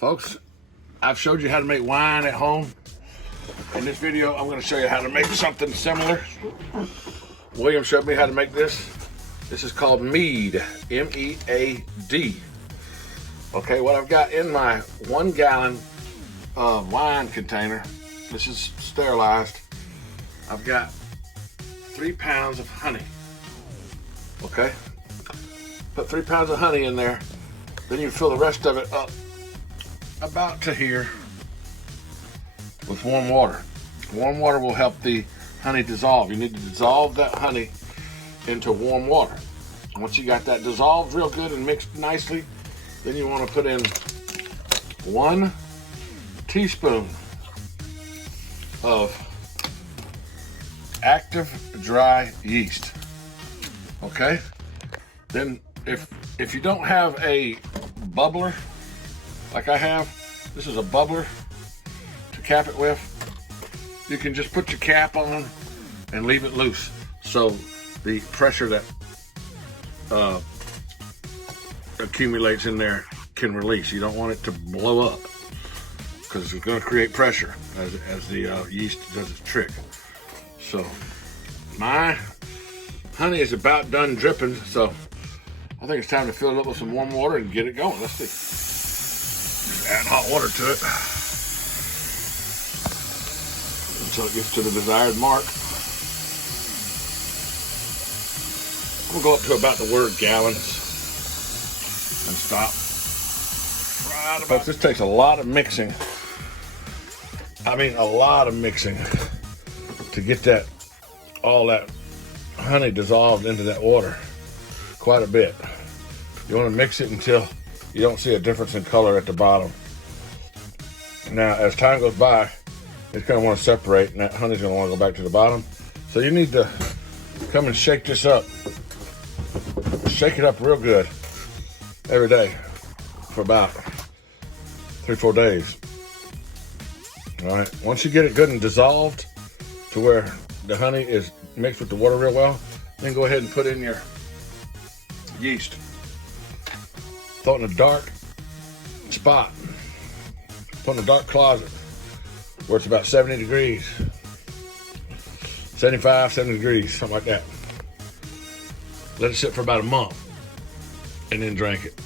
Folks, I've showed you how to make wine at home. In this video, I'm going to show you how to make something similar. William showed me how to make this. This is called MEAD, M-E-A-D. Okay, what I've got in my 1 gallon wine container, this is sterilized. I've got 3 pounds of honey. Okay, put 3 pounds of honey in there. Then you fill the rest of it up about to here with warm water. Warm water will help the honey dissolve. You need to dissolve that honey into warm water. Once you got that dissolved real good and mixed nicely, then you want to put in 1 teaspoon of active dry yeast. Okay? Then if you don't have a bubbler like I have, this is a bubbler to cap it with. You can just put your cap on and leave it loose so the pressure that accumulates in there can release. You don't want it to blow up because it's going to create pressure as the yeast does its trick. So my honey is about done dripping, so I think it's time to fill it up with some warm water and get it going. Let's see. Just add hot water to it until it gets to the desired mark. I'm gonna go up to about the word gallons and stop. Right, folks, this takes a lot of mixing. I mean, a lot of mixing to get that all that honey dissolved into that water. Quite a bit. You want to mix it until you don't see a difference in color at the bottom. Now, as time goes by, it's going to want to separate, and that honey's going to want to go back to the bottom. So you need to come and shake this up. Shake it up real good every day for about 3-4 days. All right. Once you get it good and dissolved to where the honey is mixed with the water real well, then go ahead and put in your yeast. Throw it in a dark spot. Put in a dark closet where it's about 70 degrees. 75, 70 degrees, something like that. Let it sit for about a month and then drink it.